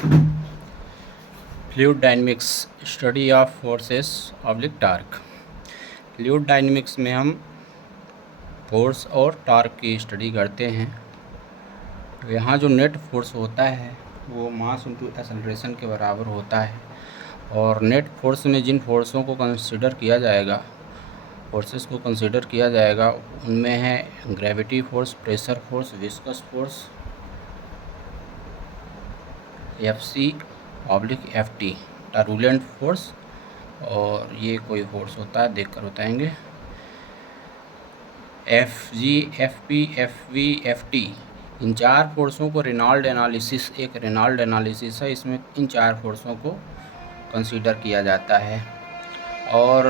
Fluid dynamics study of forces oblique torque. Fluid dynamics में हम force और torque की स्टडी करते हैं। तो यहाँ जो नेट फोर्स होता है वो मास इनटू एक्सेलरेशन के बराबर होता है। और नेट फोर्स में जिन फोर्सों को कंसीडर किया जाएगा, फोर्सेस को कंसीडर किया जाएगा, उनमें है gravity force, pressure force, viscous force, FC oblique FT, turbulent force, और ये कोई फोर्स होता है, देखकर बताएंगे, एफजी, एफपी, एफवी, एफटी। इन चार फोर्सों को रेनॉल्ड एनालिसिस, एक रेनॉल्ड एनालिसिस है, इसमें इन चार फोर्सों को कंसीडर किया जाता है। और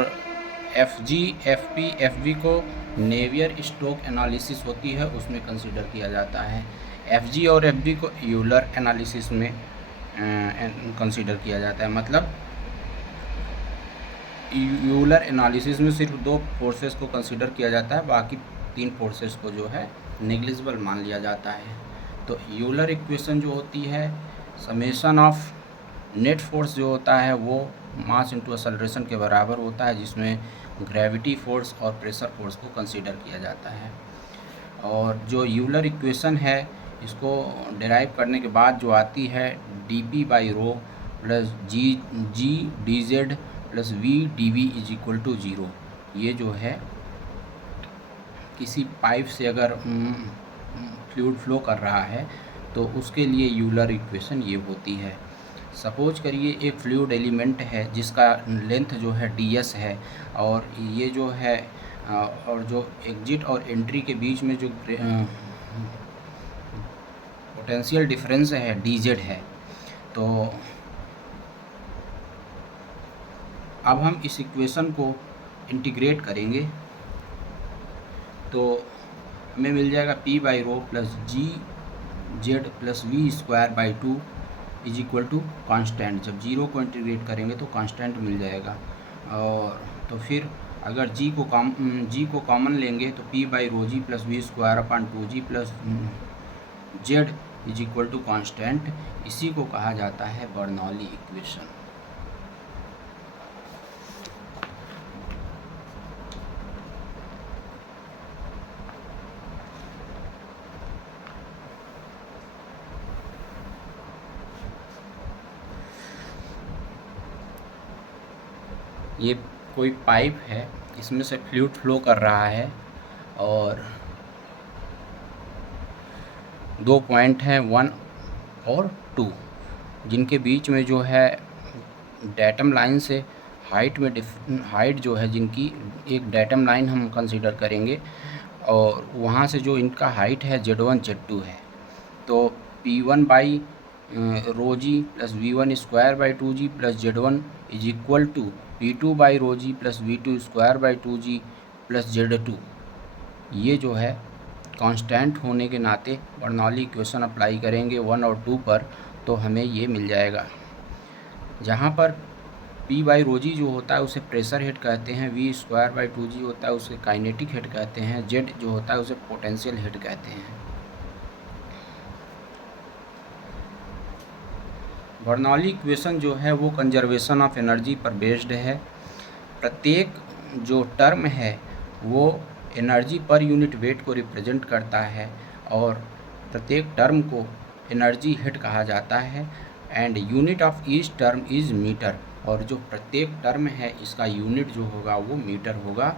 एफजी, एफपी, एफवी को नेवियर स्टोक एनालिसिस होती है, उसमें कंसीडर किया जाता है। एफजी और एफवी को यूलर एनालिसिस में कंसीडर किया जाता है। मतलब यूलर एनालिसिस में सिर्फ दो फोर्सेस को कंसीडर किया जाता है, बाकी तीन फोर्सेस को जो है नेग्लिजिबल मान लिया जाता है। तो यूलर इक्वेशन जो होती है, समेशन ऑफ नेट फोर्स जो होता है वो मास इनटू एक्सेलरेशन के बराबर होता है, जिसमें ग्रेविटी फोर्स और प्रेशर फोर्स को कंसीडर किया जाता है। और जो यूलर इक्वेशन है, इसको डिराइव करने के बाद जो आती है dp by rho plus g d z plus v d v is equal to 0। ये जो है किसी पाइप से अगर फ्लूइड फ्लो कर रहा है तो उसके लिए यूलर इक्वेशन ये होती है। सपोज करिए एक फ्लूइड एलिमेंट है जिसका लेंथ जो है ds है, और ये जो है और जो एग्जिट और एंट्री के बीच में जो पोटेंशियल डिफरेंस है dz है। तो अब हम इस इक्वेशन को इंटीग्रेट करेंगे तो हमें मिल जाएगा p by rho plus g z plus v square by 2 is equal to constant. जब जीरो को इंटीग्रेट करेंगे तो कांस्टेंट मिल जाएगा। और तो फिर अगर जी को कॉमन लेंगे तो p by rho g plus v square upon 2g plus z is equal to constant. इसी को कहा जाता है बर्नौली इक्वेशन। ये कोई पाइप है, इसमें से फ्लूइड फ्लो कर रहा है और दो पॉइंट हैं 1 और 2, जिनके बीच में जो है डेटम लाइन से हाइट जो है, जिनकी एक डेटम लाइन हम कंसीडर करेंगे, और वहाँ से जो इनका हाइट है z1 z2 है। तो p1 by rho g plus v1 square by 2g plus z1 is equal to p2 by rho g plus v2 square by 2g plus z2। ये जो है कांस्टेंट होने के नाते बर्नौली इक्वेशन अप्लाई करेंगे 1 और 2 पर, तो हमें ये मिल जाएगा। जहाँ पर p बाई रो जी जो होता है उसे प्रेशर हेड कहते हैं, v स्क्वायर बाई 2g होता है उसे काइनेटिक हेड कहते हैं, z जो होता है उसे पोटेंशियल हेड कहते हैं। बर्नौली इक्वेशन जो है वो कंजर्वेशन ऑफ एनर्जी पर बेस्ड है। प्रत्येक जो टर्म है वो एनर्जी पर यूनिट वेट को रिप्रेजेंट करता है, और प्रत्येक टर्म को एनर्जी हेड कहा जाता है। And unit of each term is metre, और जो प्रत्येक टर्म है इसका यूनिट जो होगा वो मीटर होगा।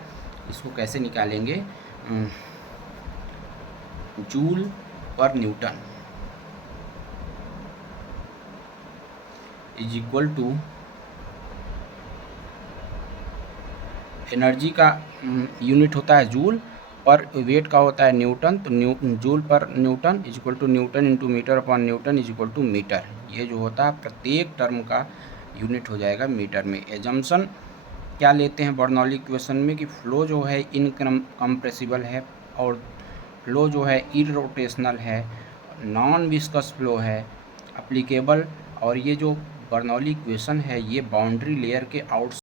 इसको कैसे निकालेंगे? Joule per newton is equal to energy का यूनिट होता है जूल, पर वेट का होता है न्यूटन। तो joule per newton is equal to newton into metre upon newton is equal to metre. ये जो होता है प्रत्येक टर्म का यूनिट हो जाएगा मीटर में। एजम्पशन क्या लेते हैं बर्नौली इक्वेशन में कि फ्लो जो है इनकम्प्रेसिबल है, और फ्लो जो है इरोटेशनल है, नॉन विस्कस फ्लो है, अप्लीकेबल। और ये जो बर्नौली इक्वेशन है ये बाउंड्री लेयर के आउट